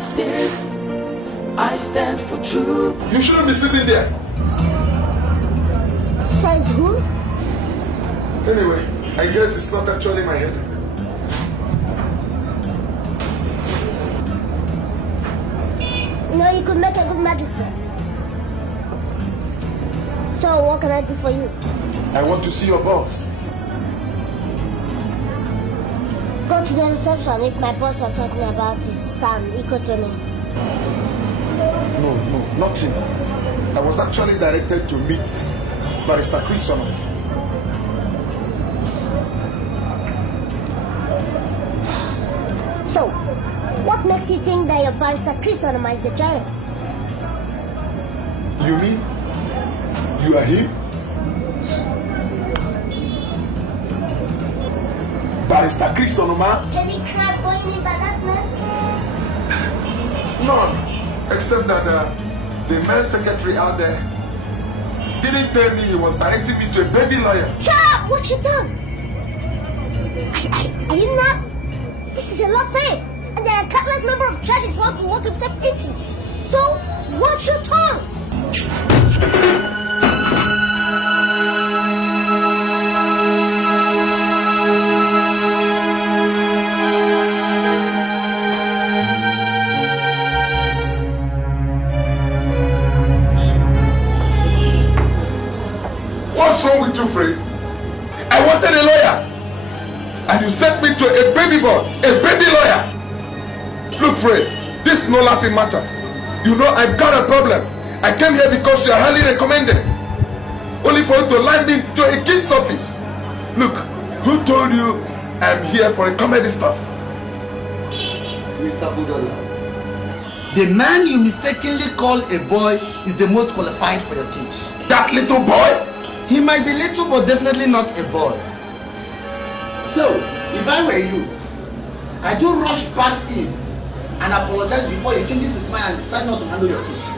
justice. I stand for truth. You shouldn't be sitting there. Says who? Anyway, I guess it's not actually my headache. No, you could make a good magistrate. So what can I do for you? I want to see your boss. Go to the reception if my boss are talking about his son, eco-training. No, nothing. I was actually directed to meet Barrister Chris. So, what makes you think that your Barrister Chris is a giant? You mean you are him? Barrister Chris Onoma? Any crap going in by that man? None, except that the men's secretary out there didn't tell me he was directing me to a baby lawyer. Shut up! What you done? Are you nuts? This is a law firm, and there are countless number of charges one can work himself into. So, watch your tongue! What's wrong with you, Fred? I wanted a lawyer, and you sent me to a baby boy, a baby lawyer. Look, Fred, this is no laughing matter. You know I've got a problem. I came here because you are highly recommended, only for you to land me to a kid's office. Look, who told you I'm here for a comedy stuff? Mr. Budola, the man you mistakenly call a boy is the most qualified for your case. That little boy? He might be little, but definitely not a boy. So, if I were you, I do rush back in and apologize before he changes his mind and decides not to handle your case.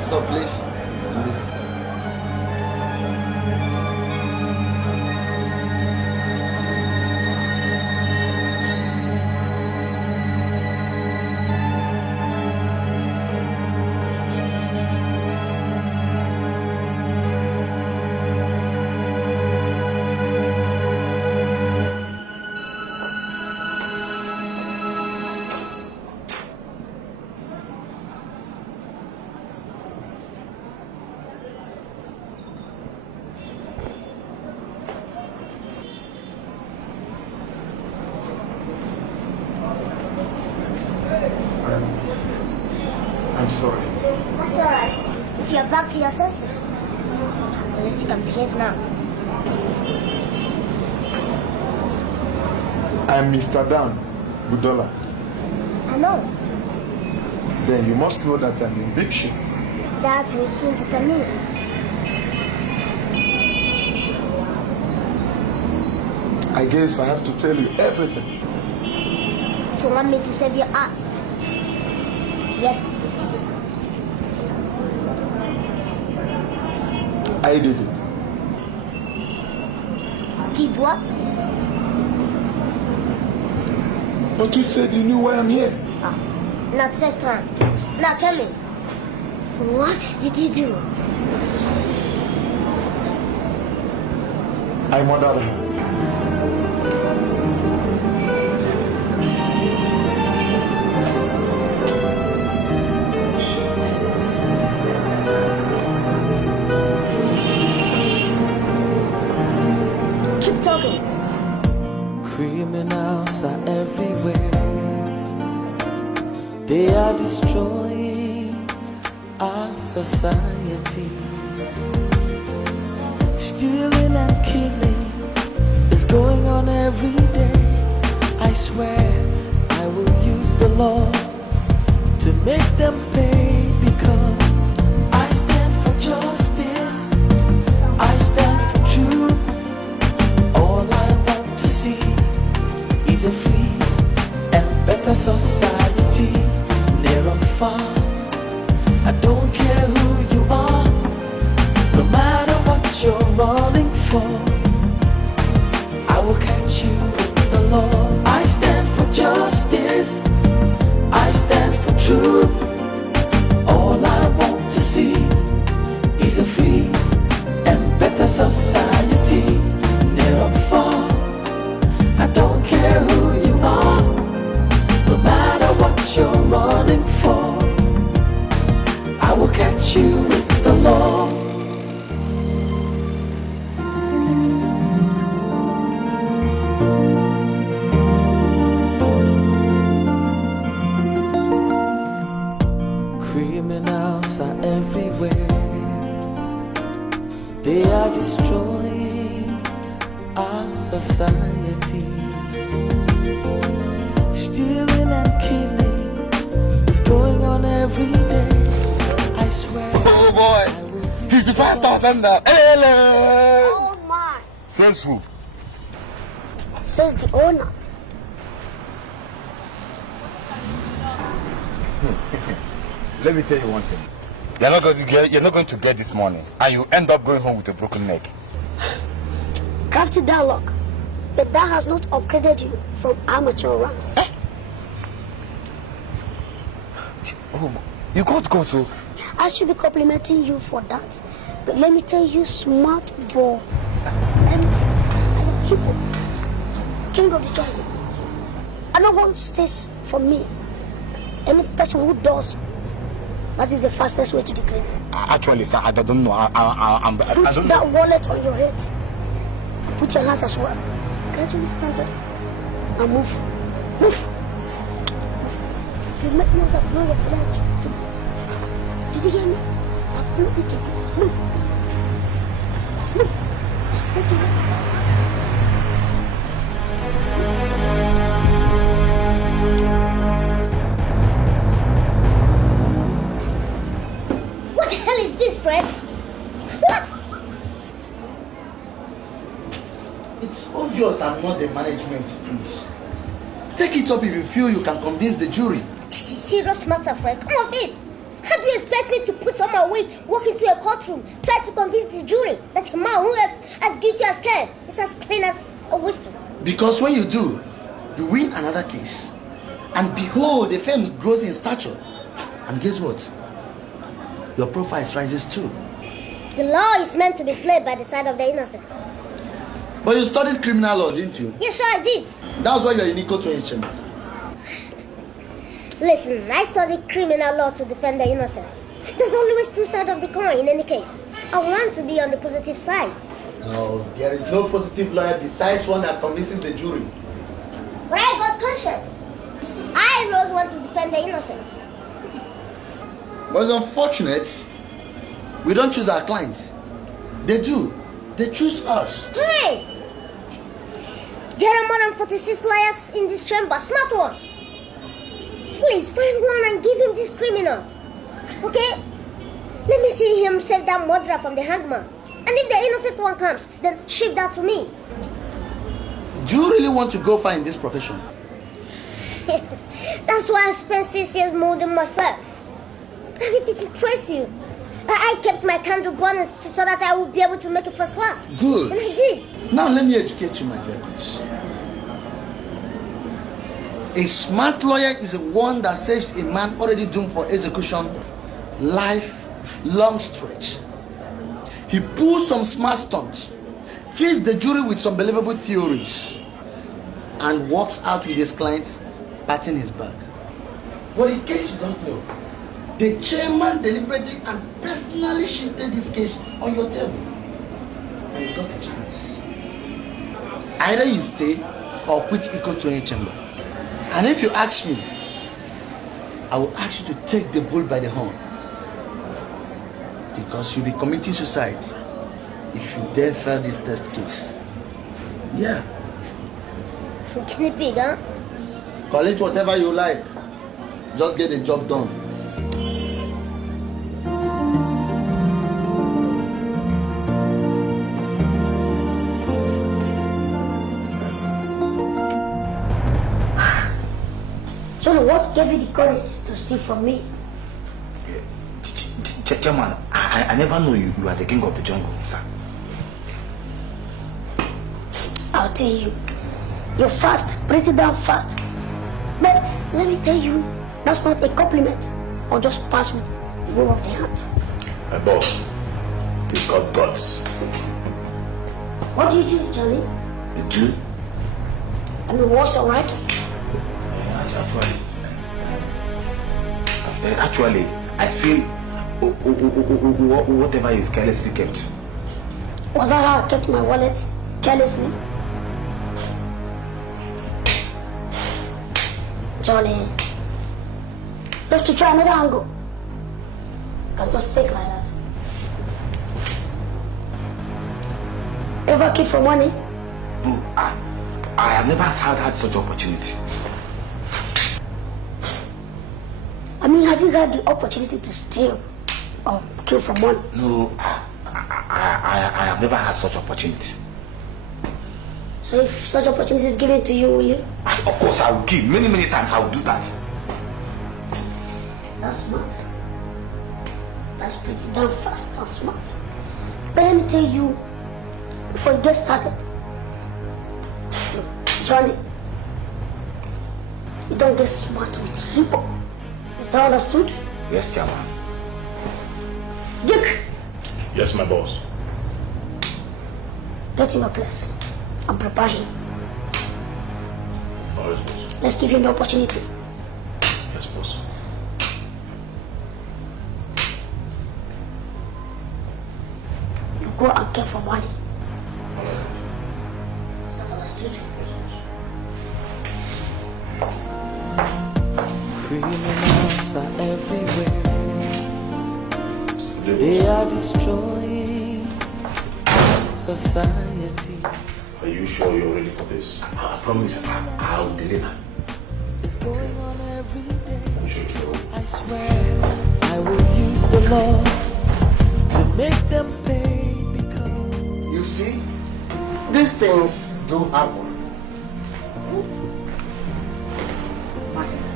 So please, I'm busy. I'm sorry. That's alright. If you're back to your senses, at least you can behave now. I'm Mr. Dan Budola. I know. Then you must know that I'm in big shit. That will soon determine. I guess I have to tell you everything. If you want me to save your ass. Yes. I did it. Did what? But you said you knew why I'm here. Oh, not first round. Now tell me, what did you do? I murdered her. Keep talking. Criminals are everywhere. They are destroying our society. Stealing and killing is going on every day. I swear I will use the law to make them pay, because I stand for justice, I stand for truth. All I want to see is a free and better society, near or far. I don't care who you are, no matter what you're running for, I will catch you with the law. I stand for justice, I what you're running for. I will catch you with the law. Criminals are everywhere. They are destroying our society. Stealing and killing is going on every day. I swear. Oh boy, 55,000 now. Hello. Oh my. Says who? Says the owner. Let me tell you one thing. You're not going to get this money, and you end up going home with a broken neck. Crafty dialogue. But that has not upgraded you from amateur ranks. Oh, you got to go to. I should be complimenting you for that. But let me tell you, smart boy. And I am people. King of the jungle. I don't want stays from me. Any person who does, that is the fastest way to the grave. Actually, sir, I don't know. Put that wallet on your head. Put your hands as well. Gradually stand up and move. Move. If you make noise, I'll blow your flag to this. Did you hear me? I'll blow it to this. Move. Move. Thank you. What the hell is this, Fred? What? It's obvious I'm not the management, please. Take it up if you feel you can convince the jury. This is serious matter, Fred. Come off it. How do you expect me to put on my wig, walk into a courtroom, try to convince the jury that a man who is as guilty as Ken is as clean as a whistle? Because when you do, you win another case. And behold, the firm grows in stature. And guess what? Your profile rises too. The law is meant to be played by the side of the innocent. But you studied criminal law, didn't you? Yes, sure I did. That's why you're in Iko to HM. Listen, I studied criminal law to defend the innocent. There's always two sides of the coin in any case. I want to be on the positive side. No, there is no positive lawyer besides one that convinces the jury. But I got conscience. I always want to defend the innocent. But it's unfortunate, we don't choose our clients. They do. They choose us. Hey! There are more than 46 lawyers in this chamber, smart ones. Please find one and give him this criminal. Okay? Let me see him save that murderer from the hangman. And if the innocent one comes, then shift that to me. Do you really want to go far in this profession? That's why I spent 6 years molding myself. And if it interests you, I kept my candle burning so that I would be able to make it first class. Good. And I did. Now let me educate you, my dear Chris. A smart lawyer is one that saves a man already doomed for execution life long stretch. He pulls some smart stunts, fills the jury with some believable theories, and walks out with his client patting his back. But in case you don't know, the chairman deliberately and personally shifted this case on your table, and you got a chance. Either you stay or quit Iko to any chamber. And if you ask me, I will ask you to take the bull by the horn, because you'll be committing suicide if you dare fail this test case. Yeah. Guinea pig, huh? Call it whatever you like. Just get the job done. So what gave you the courage to steal from me? Chairman, I never knew you are the king of the jungle, sir. I'll tell you, you're fast, pretty damn fast. But let me tell you, that's not a compliment or just pass with the wave of the hand. My boss, you've got guts. What do you do, Johnny? The I mean, what's your racket? Actually, Actually, I see whatever is carelessly kept. Was that how I kept my wallet carelessly? Johnny, just to try another angle. Can just take like that. Ever keep for money? No, I have never had such opportunity. I mean, have you had the opportunity to steal or kill for money? No, I have never had such opportunity. So if such opportunity is given to you, will you? Of course, I will kill. Many times I will do that. That's smart. That's pretty damn fast and smart. But let me tell you, before you get started, Johnny, you don't get smart with hip-hop. Is that understood? Yes, Chairman. Dick, Yes, my boss. get him a place and prepare him. Oh, yes, boss. Let's give him the opportunity. Yes, boss. You go and care for money. Is that understood? Criminals are everywhere. They are destroying our society. Are you sure you're ready for this? I promise I'll deliver. It's going on every day. I'm sure you're ready. I swear I will use the law to make them pay because You see, these things do happen. Martins,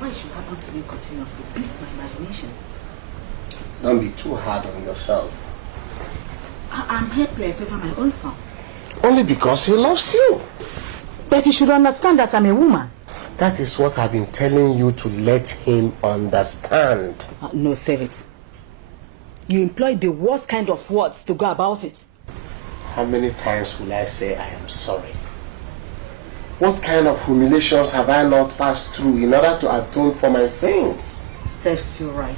why should happen to me continuously beats my imagination. Don't be too hard on yourself. I'm helpless over my own son. Only because he loves you. But you should understand that I'm a woman. That is what I've been telling you to let him understand. No, save it. You employ the worst kind of words to go about it. How many times will I say I am sorry? What kind of humiliations have I not passed through in order to atone for my sins? Serves you right.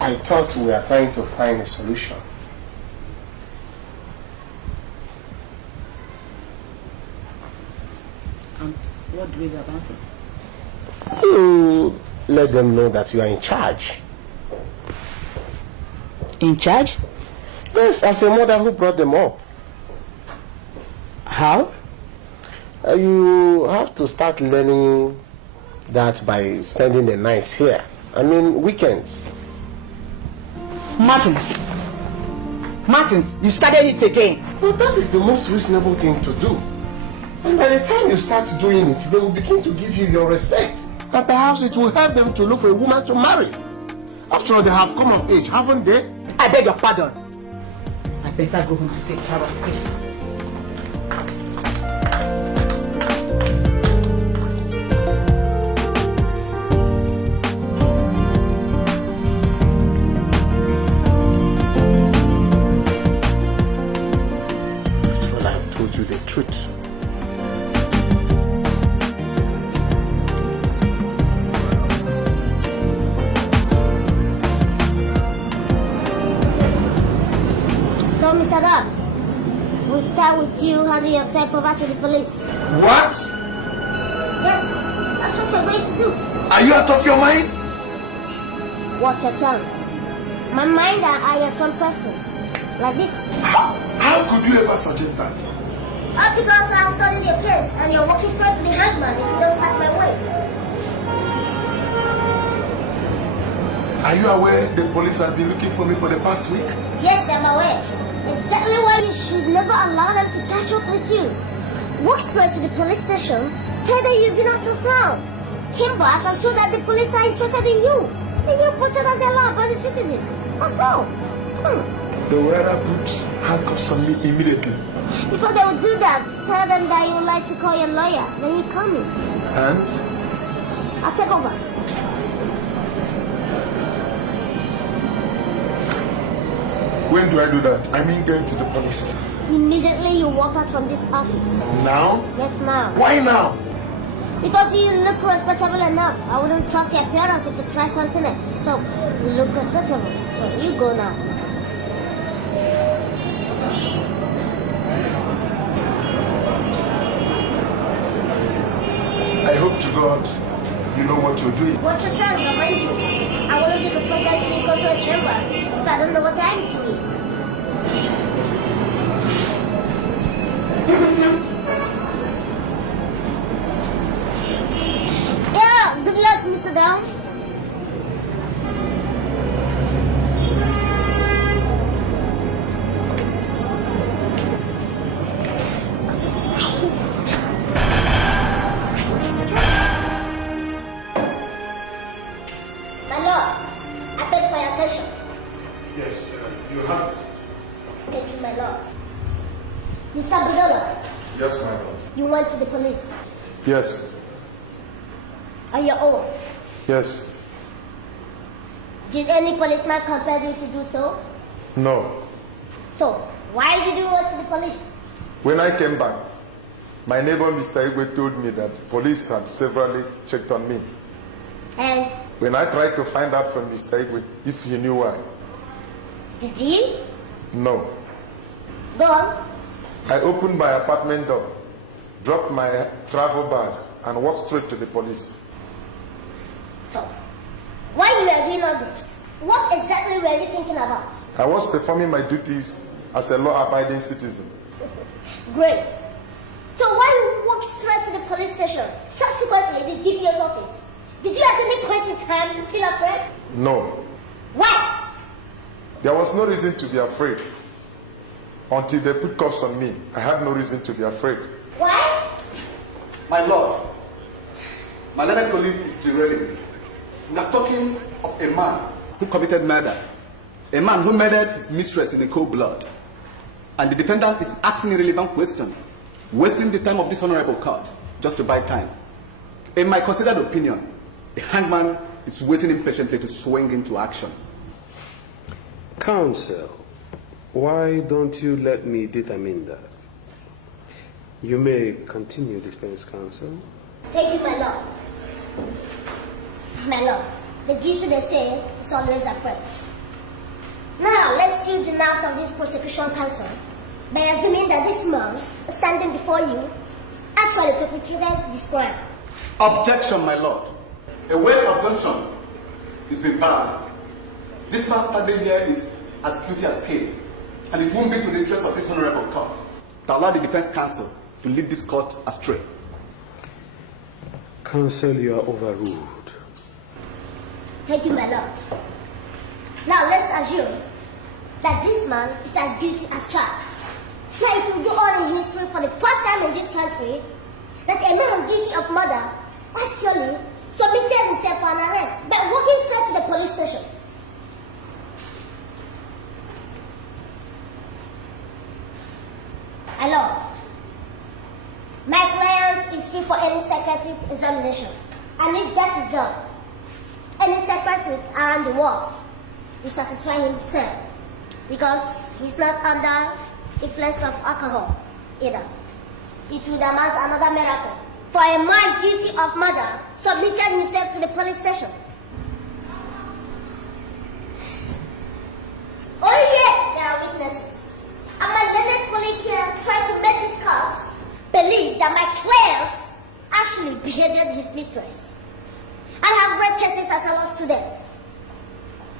I thought we were trying to find a solution. And what do we do about it? You let them know that you are in charge. In charge? Yes, as a mother who brought them up. How? You have to start learning that by spending the nights here. I mean, weekends. Martins, you started it again. But that is the most reasonable thing to do. And by the time you start doing it, they will begin to give you your respect. And perhaps it will help them to look for a woman to marry. After all, they have come of age, haven't they? I beg your pardon. I better go home to take care of Chris. Well, I've told you the truth. So, Mr. Dog, we'll start with you handing yourself over to the police. What? Yes, that's what you're going to do. Are you out of your mind? Watch your tongue. My mind and I are some person. Like this. How could you ever suggest that? All because I'm studying your case and you're walking straight to the hangman if you don't start my way. Are you aware the police have been looking for me for the past week? Yes, I'm aware. Exactly why you should never allow them to catch up with you. Walk straight to the police station, tell them you've been out of town. Came back and told that the police are interested in you. And you're put as a law-abiding citizen. That's all. They will rather put handcuffs on me immediately. Before they will do that, tell them that you would like to call your lawyer. Then you call me. And I'll take over. when do I do that? I mean going to the police. Immediately you walk out from this office. Now? Yes, now. Why now? Because you look respectable enough. I wouldn't trust your appearance if you try something else. So, you look respectable. So, you go now. I hope to God you know what you're doing. What you're trying to remind you? I wouldn't give a present to the control chambers if I don't know what I'm doing. Yeah, good luck, Mr. Down. My lord, I beg for your attention. Yes, you have it. Thank you, my lord. Mr. Budola, Yes, my lord. you went to the police Yes. on your own. Yes. Did any policeman compel you to do so? No. So, why did you go to the police? When I came back, my neighbor Mr. Igwe told me that the police had severally checked on me. And When I tried to find out from Mr. Igwe if he knew why, did you? no. Go on. I opened my apartment door, dropped my travel bag, and walked straight to the police. So, while you were doing all this, what exactly were you thinking about? I was performing my duties as a law-abiding citizen. Great. So why you walked straight to the police station, subsequently the DPO's office? Did you at any point in time feel afraid? No. Why? There was no reason to be afraid. Until they put cuffs on me, I had no reason to be afraid. Why? My lord, my learned colleague is derailing me. We are talking of a man who committed murder. A man who murdered his mistress in a cold blood. And the defendant is asking irrelevant questions, wasting the time of this honorable court just to buy time. In my considered opinion, the hangman is waiting impatiently to swing into action. Counsel, why don't you let me determine that? You may continue, defense counsel. Thank you, my lord. My lord, the guilty they say is always afraid. Now, let's use the nerves of this prosecution counsel by assuming that this man standing before you is actually perpetrated this crime. Objection, my lord. A weight assumption is being barred. This man standing here is as guilty as Cain, and it won't be to the interest of this honorable court to allow the defense counsel to lead this court astray. Counsel, you are overruled. Thank you, my lord. Now, let's assume that this man is as guilty as charged. Now, it will go on in history for the first time in this country that a man guilty of murder actually submitted himself for an arrest by walking straight to the police station. My lord, my client is free for any psychiatric examination. And if that is done, any psychiatrist around the world will satisfy himself because he's not under influence of alcohol either. It would amount to another miracle for a man guilty of murder submitted himself to the police station. Oh yes, there are witnesses. And my learned colleague here tried to make this court believe that my client actually beheaded his mistress. I have read cases as a law student.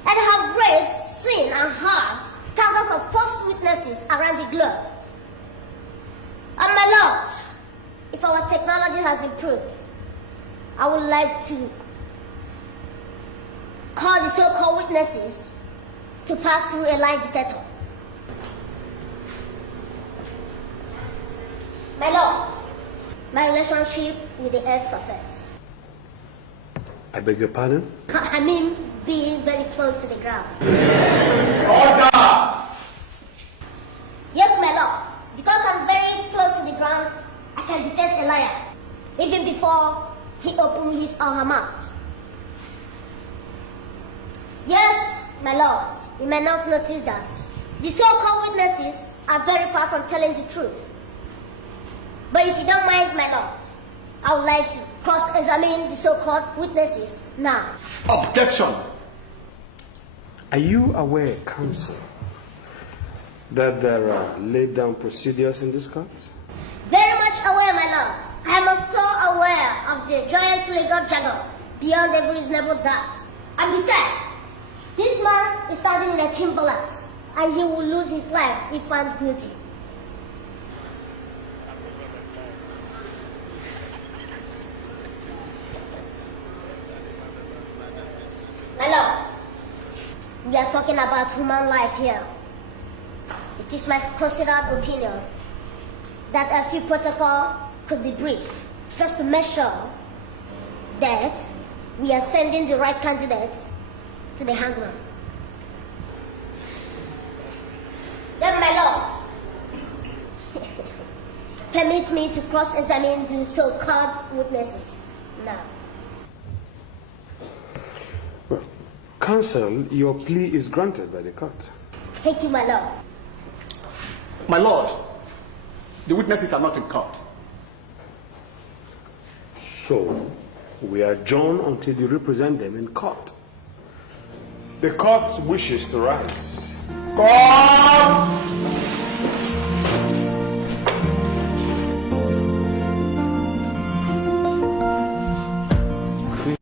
And have read, seen, and heard thousands of false witnesses around the globe. And my lord, if our technology has improved, I would like to call the so-called witnesses to pass through a lie detector. My lord, my relationship with the earth's surface. I beg your pardon? I mean, being very close to the ground. Order! Yes, my lord. Because I'm very close to the ground, I can detect a liar, even before he opens his or her mouth. Yes, my lord. You may not notice that. The so-called witnesses are very far from telling the truth. But if you don't mind, my lord, I would like to cross-examine the so-called witnesses now. Objection. Are you aware, counsel, that there are laid down procedures in this court? Very much aware, my lord. I am also aware of the giant legal jargon beyond every reasonable doubt. And besides, this man is standing in a timberlands, and he will lose his life if found guilty. My lord, we are talking about human life here. It is my considered opinion that a few protocol could be briefed just to make sure that we are sending the right candidate to the hangman. Then, my lord, permit me to cross-examine the so-called witnesses now. Well, counsel, your plea is granted by the court. Thank you, my lord. My lord, the witnesses are not in court. So, we adjourn until you represent them in court. The court wishes to rise. God!